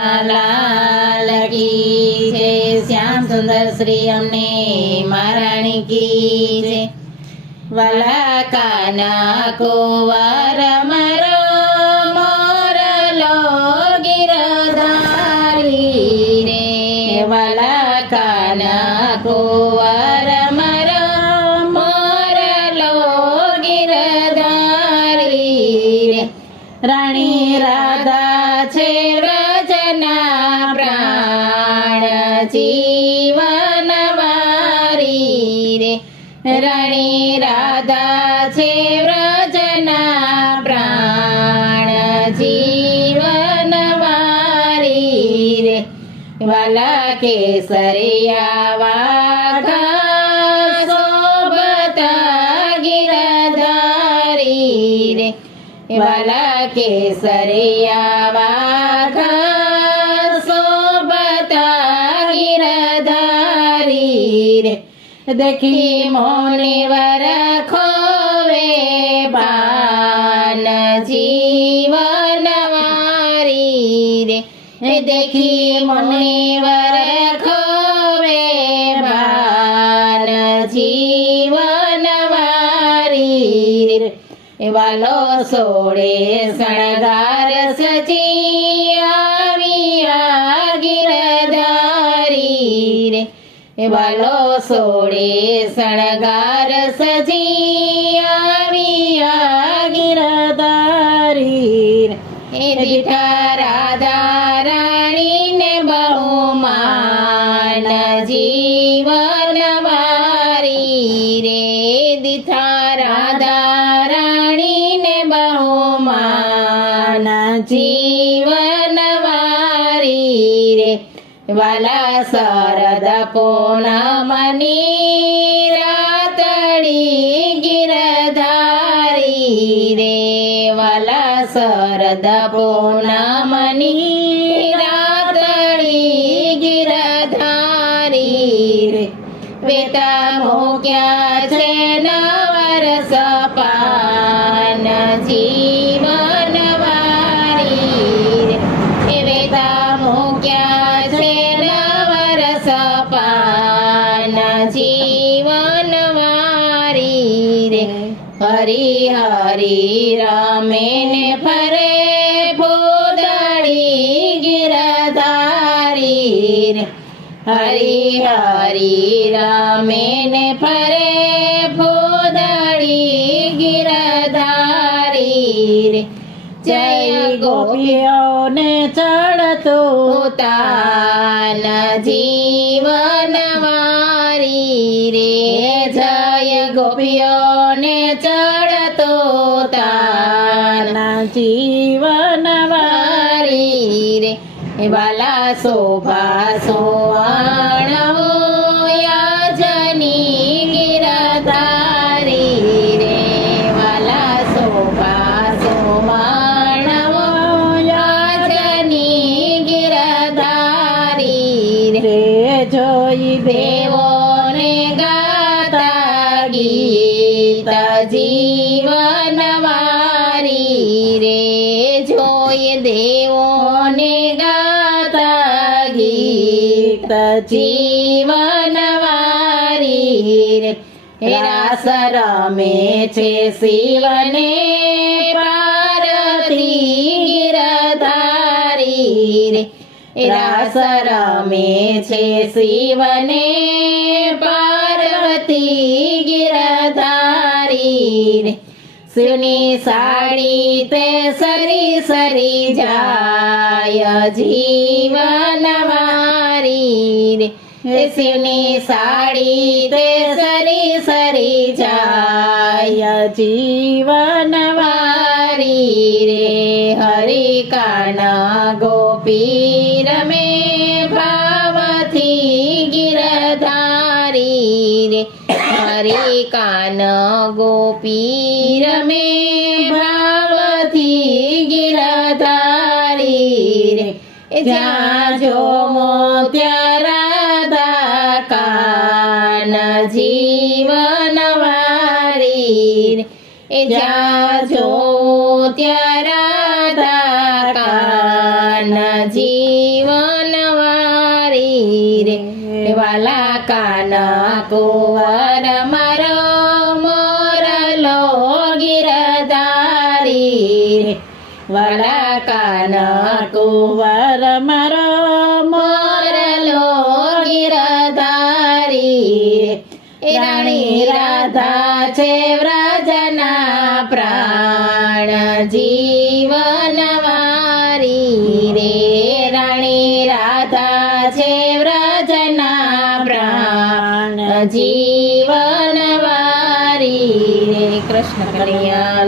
लाल की जय श्याम सुंदर श्री अमने महाराणी की जय। वाला काना को वार मारो मोरलो गिरधारी रे। वाला काना को वार मारो मोरलो गिरधारी रे। रानी राधा छे जीवन वारी रे। राणी राधा छे व्रजना प्राण जीवन वारी रे। वाला केसरिया वाघा शोभता गिरधारी रे। वाला केसरिया वाघा देखी मुनिवर खोवे बान जीवन वारी रे। देखी मुनिवर खोवे बान जीवन वारी रे। वालो सोड़े शणगार सजी आविया गिरधारी रे। वालो सोड़े शणगार सजी आविया गिरधारी रे। दिठा राधा रानी ने बहुमान जीवन वारी रे। दिठा राधा रानी ने बहुमान जीवन वारी रे। वाला शरद पूनमनी रातड़ी गिरधारी रे। वाला शरद पूनमनी रातड़ी गिरधारी रे। वेता मोक्या छे नवरस पान जीवन वारी रे। वेता मोक्या जीवन वारी रे। हरि हरि रमे ने फरे भोदड़ी गिरधारी रे। हरि हरि रमे ने फरे भोदड़ी गिरधारी रे। जय गोपियों ने चढ़तो तान जीवन वारी रे। जय गोपियों ने चढ़तो तान जीवन वारी रे। वाला शोभा सोवर्ण याजनी गिरधारी रे। वाला शोभा सोवर्ण याजनी गिरधारी रे। जोई देवो ने गाता गीत जीवन वारी रे। जोई देवो ने गाता गीत जीवन वारी रे। रास रमे छे शिवने पार्वती गिरधारी रे। रास रमे छे शिवने पार्वती गिरधारी रे। शिवनी साड़ी ते सरी सरी जाय जीवन वारी रे। शिवनी साड़ी ते सरी सरी जाय जीवन वारी रे। हरि काना गोपी रमे भावथी गिरधारी रे। हरि कान गोपी रमे भावथी गिरधारी रे। ज्યાં જોમો ત્યાં રાધા કાન જીવન વારી રે। જ્યાં જોઉં ત્યાં રાધા કાન જીવન વાલા કાના કુંવર મારો મોરલો ગિરધારી વાલા કાના કુંવર મારો મોરલો ગિરધારી રાણી રાધા છે વ્રજના પ્રાણ જીવન વારી રે રાણી રાધા છે વ્રજના પ્રાણ જીવન વારી રે કૃષ્ણ કનૈયા